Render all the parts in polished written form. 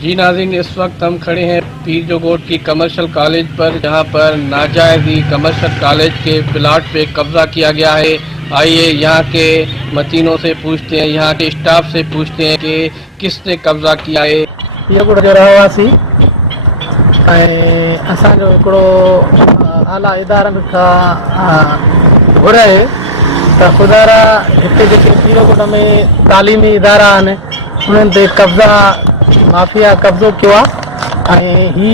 जी नाज़रीन, इस वक्त हम खड़े हैं पीर जोगोट की कमर्शियल कॉलेज पर, जहां पर नाजायज़ी कमर्शियल कॉलेज के प्लाट पे कब्जा किया गया है। आइए यहाँ के मतीनों से पूछते हैं, यहाँ के स्टाफ से पूछते हैं कि किसने कब्जा किया है। जोगोट जो रहवासी असांजो हिकिड़ो आला इदारनि खां घुराए त ख़ुदारा हिते जेके पीर जोगोट में तालीमी इदारा आहिनि उन्हनि ते कब्ज़ा माफ़िया कब्ज़ो कयो आहे ऐं ही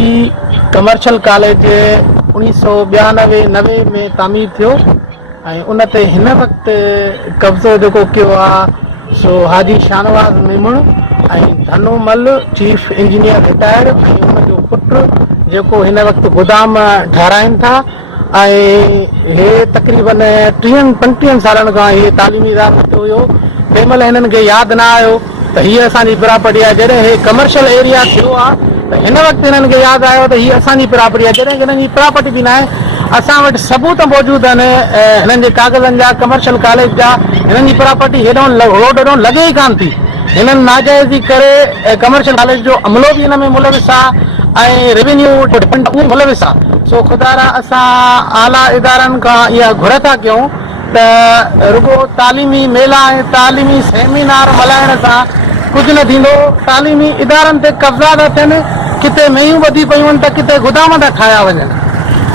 कमर्शियल कॉलेज 1992-90 में तामीर थियो ऐं उन ते हिन वक़्तु कब्ज़ो जेको कयो आहे सो हाजी शाहनवाज़ मेमण ऐं धनूमल चीफ इंजीनियर रिटायर्ड ऐं उनजो पुटु जेको हिन वक़्तु गोदाम ठाराइनि था ऐं हे तक़रीबन 30-35 सालनि खां इहे तालीमी इदारो थियो हुयो। तंहिं महिल हिननि खे यादि न आयो त हीअ असांजी प्रॉपर्टी आहे। जॾहिं हे कमर्शियल एरिया थियो आहे त हिन वक़्तु हिननि खे यादि आयो त हीअ असांजी प्रॉपर्टी आहे, जॾहिं हिननि जी प्रॉपर्टी बि न आहे। असां वटि सबूत मौजूदु आहिनि हिननि जे कागज़नि जा, कमर्शियल कॉलेज जा। हिननि जी प्रॉपर्टी हेॾो रोड हेॾो लॻे ई कान थी। हिननि नाजाइज़ी करे कमर्शियल कॉलेज जो अमलो बि हिन में मुलविस आहे ऐं रेवेन्यू डिपार्टमेंट मुलविस आहे। सो ख़ुदारा असां आला इदारनि खां इहा घुर था कयूं त रुगो तालीमी मेला ऐं तालीमी सेमिनार मल्हाइण सां कुझु न थींदो। तालीमी इदारनि ते कब्ज़ा था थियनि, किथे मेयूं ॿधी पयूं आहिनि त किथे गोदाम था ठाहिया वञनि।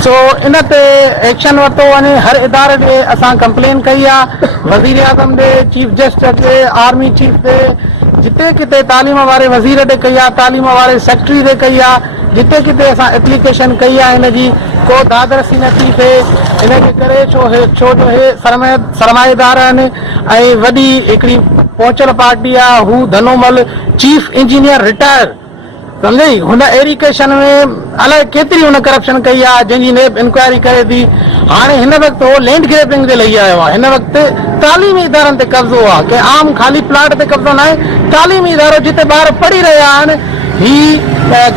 सो इन ते एक्शन वरितो वञे। हर इदारे ॾे असां कंप्लेन कई आहे, वज़ीर आज़म ॾे, चीफ जस्टिस ॾे, आर्मी चीफ ॾे, जिते किथे तालीम वारे वज़ीर ॾे कई आहे, तालीम वारे सेक्रेटरी ॾे कई आहे, जिते किथे असां एप्लीकेशन कई आहे। हिनजी को दादरसी नथी थिए। हिनजे करे छो जो हे सरमाएदार आहिनि ऐं वॾी हिकिड़ी पहुचल पार्टी आहे, हू धनोमल चीफ इंजीनियर रिटायर सम्झई। हुन एरिकेशन में अलाए केतिरी हुन करप्शन कई आहे जंहिंजी नेब इंक्वायरी करे थी। हाणे हिन वक़्तु उहो लैंड ग्रेबिंग ते लही आयो आहे। हिन वक़्तु तालीमी इदारनि ते कब्ज़ो आहे, के आम ख़ाली प्लाट ते कब्ज़ो न आहे। तालीमी इदारो जिते ॿार पढ़ी रहिया आहिनि, ही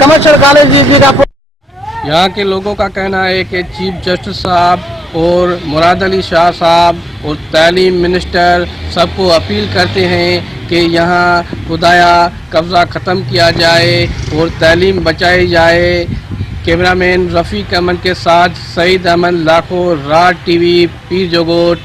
कमर्शियल कॉलेज जी जेका। यहाँ के लोगों का कहना है कि चीफ जस्टिस साहब और मुराद अली शाह साहब और तालीम मिनिस्टर सबको अपील करते हैं कि यहाँ खुदाया कब्ज़ा ख़त्म किया जाए और तालीम बचाई जाए। कैमरामैन रफ़ीक अमन के साथ सईद अमन, लाखो, राज टीवी, पीर जोगोट।